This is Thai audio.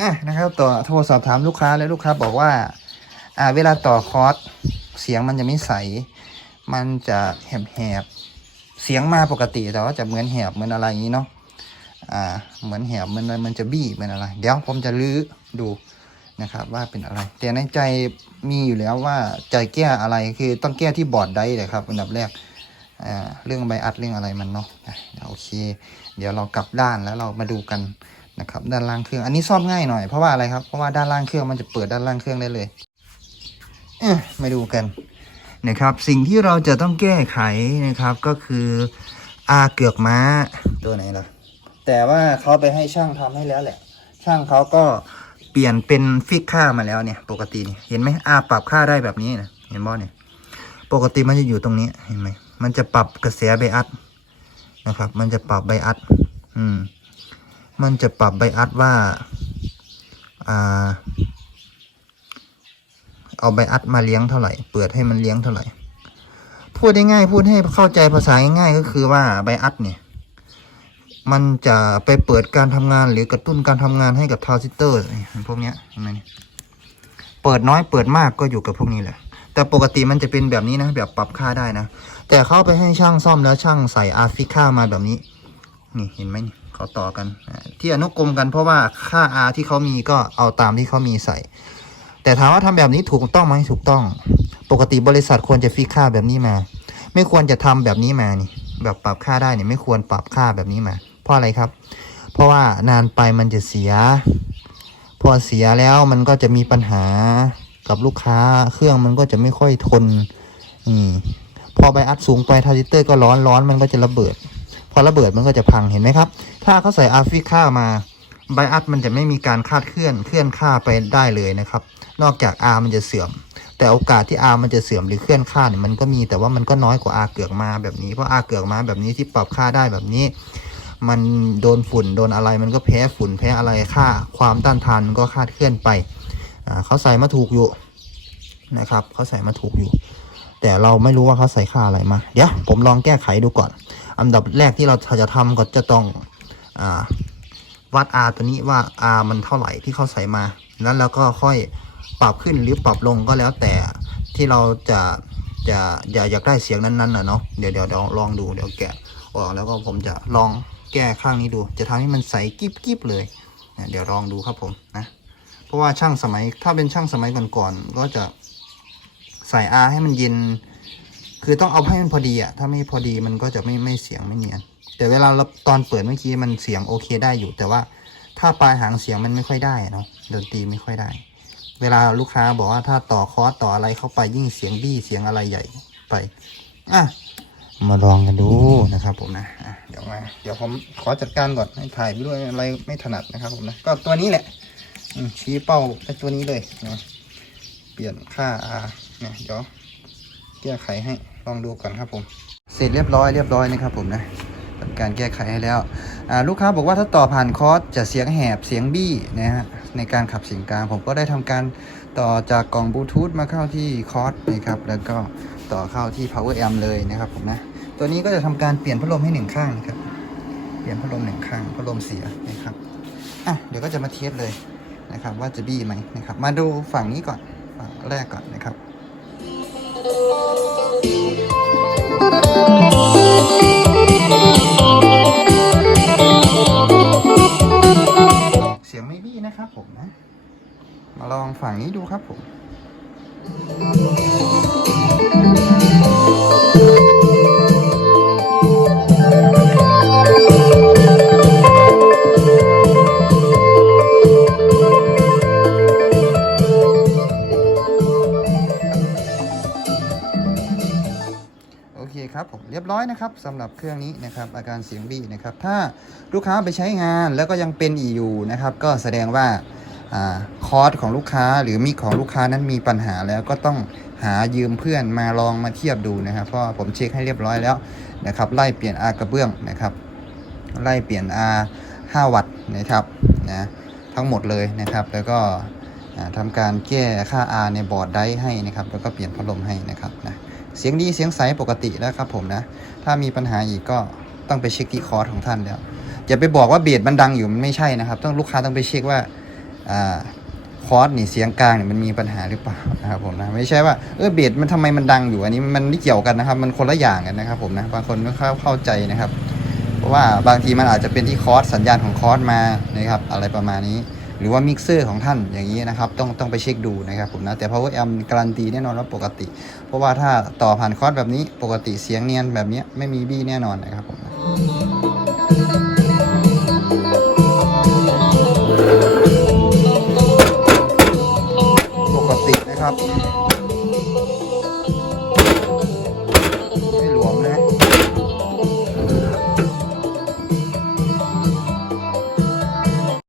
อะนะครับต่อโทรสอบถามลูกค้าแล้วลูกค้าบอกว่าอ่าเวลาต่อคอร์สเสียงมันจะไม่ใส มันจะแหบแหบเสียงมาปกติแต่ว่าจะเหมือนแหบเหมือนอะไรอย่างนี้เนาะอ่าเหมือนแหบเหมือนมันจะบี้เหมือนอะไร เดี๋ยวผมจะลื้อดูนะครับว่าเป็นอะไร แต่ในใจมีอยู่แล้วว่าจะแก้อะไรคือต้องแก้ที่บอร์ดได้เลยครับอันดับแรกอ่าเรื่องใบอัดเรื่องอะไรมันเนาะโอเค เดี๋ยวเรากลับด้านแล้วเรามาดูกัน นะครับด้านล่างเครื่องอันนี้ซ่อมง่ายหน่อยเพราะว่าอะไรครับเพราะว่าด้านล่างเครื่องมันจะเปิดด้านล่างเครื่องได้เลยเอมาดูกันนะครับ สิ่งที่เราจะต้องแก้ไขนะครับก็คืออาเกือกม้าตัวไหนล่ะ แต่ว่าเขาไปให้ช่างทำให้แล้วแหละ ช่างเขาก็เปลี่ยนเป็นฟิกค่ามาแล้วเนี่ย ปกตินี่เห็นไหมอาปรับค่าได้แบบนี้นะเห็นบ่เนี่ย ปกติมันจะอยู่ตรงนี้เห็นไหมมันจะปรับกระแสไบอัดนะครับ มันจะปรับไบอัดอืม มันจะปรับไบอัดว่าเอาไบอัดมาเลี้ยงเท่าไหร่ เปิดให้มันเลี้ยงเท่าไหร่ พูดได้ง่ายพูดให้เข้าใจภาษาง่ายก็คือว่าไบอัดเนี่ย มันจะไปเปิดการทำงานหรือกระตุ้นการทำงานให้กับทรานซิสเตอร์พวกเนี้ยเห็นไหมเปิดน้อยเปิดมากก็อยู่กับพวกนี้แหละ แต่ปกติมันจะเป็นแบบนี้นะ แบบปรับค่าได้นะ แต่เข้าไปให้ช่างซ่อมแล้วช่างใส่อาร์ฟิค่ามาแบบนี้ นี่เห็นไหมเขาต่อกัน ที่อนุกรมกันเพราะว่าค่า R ที่เขามีก็เอาตามที่เขามีใส่ แต่ถามว่าทำแบบนี้ถูกต้องไหมถูกต้อง ปกติบริษัทควรจะฟิกค่าแบบนี้มา ไม่ควรจะทำแบบนี้มานี่แบบปรับค่าได้เนี่ยไม่ควรปรับค่าแบบนี้มา เพราะอะไรครับ เพราะว่านานไปมันจะเสีย พอเสียแล้วมันก็จะมีปัญหากับลูกค้าเครื่องมันก็จะไม่ค่อยทนอืมพอไบอัดสูงไปทรานซิเตอร์ก็ร้อนร้อนมันก็จะระเบิด อระเบิดมันก็จะพังเห็นไหมครับ ถ้าเขาใส่อาร์ฟิค่ามาไบอัดมันจะไม่มีการคาดเคลื่อนเคลื่อนค่าไปได้เลยนะครับ นอกจาก R มันจะเสื่อม แต่โอกาสที่ R มันจะเสื่อมหรือเคลื่อนค่าเนี่ยมันก็มีแต่ว่ามันก็น้อยกว่า R เกือกมาแบบนี้เพราะ R เกือกมาแบบนี้ที่ปรับค่าได้แบบนี้ มันโดนฝุ่นโดนอะไรมันก็แพ้ฝุ่นแพ้อะไรค่า ความต้านทานมันก็คาดเคลื่อนไปเขาใส่มาถูกอยู่นะครับเขาใส่มาถูกอยู่ แต่เราไม่รู้ว่าเขาใส่ค่าอะไรมา เดี๋ยวผมลองแก้ไขดูก่อน อันดับแรกที่เราจะทำก็จะต้องอวัด R ตัวนี้ว่า R มันเท่าไหร่ที่เขาใส่มา แล้วเราก็ค่อยปรับขึ้นหรือปรับลงก็แล้วแต่ที่เราจะจะอยากอยากได้เสียงนั้นๆนะเนาะเดี๋ยวเดี๋ยวลองดูเดี๋ยวแกะออกแล้วก็ผมจะลองแก้ข้างนี้ดู จะทำให้มันใสกิ๊บกิบเลยเดี๋ยวลองดูครับผมนะเพราะว่าช่างสมัยถ้าเป็นช่างสมัยก่อนๆก็จะใส่ R ให้มันเย็น คือต้องเอาให้มันพอดีอะถ้าไม่พอดีมันก็จะไม่ไม่เสียงไม่เนียน แต่เวลาเราตอนเปิดเมื่อกี้มันเสียงโอเคได้อยู่ แต่ว่าถ้าปลายหางเสียงมันไม่ค่อยได้อะเนาะดนตรีไม่ค่อยได้ เวลาลูกค้าบอกว่าถ้าต่อคอร์สต่ออะไรเข้าไปยิ่งเสียงบี้เสียงอะไรใหญ่ไปอะมาลองกันดูนะครับผมนะเดี๋ยวมาเดี๋ยวผมขอจัดการก่อนให้ถ่ายไปด้วยอะไรไม่ถนัดนะครับผมนะก็ตัวนี้แหละชี้เป้าไปตัวนี้เลยนะเปลี่ยนค่า R เนี่ยเดี๋ยว แก้ไขให้ลองดูก่อนครับผม เสร็จเรียบร้อยเรียบร้อยนะครับผมนะทำการแก้ไขให้แล้วลูกค้าบอกว่าถ้าต่อผ่านคอร์สจะเสียงแหบเสียงบี้นะฮะในการขับเสียงกลาง ผมก็ได้ทำการต่อจากกล่องบลูทูธมาเข้าที่คอร์สนะครับแล้วก็ต่อเข้าที่ power amp เลยนะครับผมนะตัวนี้ก็จะทำการเปลี่ยนพัดลมให้หนึ่งข้างนะครับเปลี่ยนพัดลมหนึ่งข้างพัดลมเสียนะครับอะเดี๋ยวก็จะมาเทสเลยนะครับว่าจะบี้ไหมนะครับมาดูฝั่งนี้ก่อนฝั่งแรกก่อนนะครับ เสียงไม่บี้นะครับผมนะ มาลองฝั่งนี้ดูครับผม เครับผมเรียบร้อยนะครับสำหรับเครื่องนี้นะครับอาการเสียงบี้นะครับถ้าลูกค้าไปใช้งานแล้วก็ยังเป็นอีอยู่นะครับก็แสดงว่าอคอร์สของลูกค้าหรือมิกของลูกค้านั้นมีปัญหาแล้วก็ต้องหายืมเพื่อนมาลองมาเทียบดูนะครับ เพราะผมเช็คให้เรียบร้อยแล้วนะครับไล่เปลี่ยน R กระเบื้องนะครับไล่เปลี่ยน R 5วัตต์นะครับนะทั้งหมดเลยนะครับ แล้วก็อ่าทำการแก้ค่า R ในบอร์ดไดร์ให้นะครับ แล้วก็เปลี่ยนพัดลมให้นะครับนะ เสียงดีเสียงใสปกติแล้วครับผมนะ ถ้ามีปัญหาอีกก็ต้องไปเช็คที่คอร์สของท่านแล้วอย่าไปบอกว่าเบสมันดังอยู่มันไม่ใช่นะครับ ต้องลูกค้าต้องไปเช็คว่าอคอร์สนี่เสียงกลางเนี่ยมันมีปัญหาหรือเปล่านะครับผมนะไม่ใช่ว่าเออเบสมันทำไมมันดังอยู่อันนี้มันไม่เกี่ยวกันนะครับ มันคนละอย่างกันนะครับผมนะบางคนไม่เข้าเข้าใจนะครับ เพราะว่าบางทีมันอาจจะเป็นที่คอร์สสัญญาณของคอร์สมานะครับอะไรประมาณนี้ หรือว่ามิกเซอร์ของท่านอย่างนี้นะครับ ต้องต้องไปเช็คดูนะครับผมนะ แต่ power amp การันตีแน่นอนว่าปกติ เพราะว่าถ้าต่อผ่านคอร์สแบบนี้ปกติเสียงเนียนแบบนี้ไม่มีบี้แน่นอนนะครับผมปกตินะครับ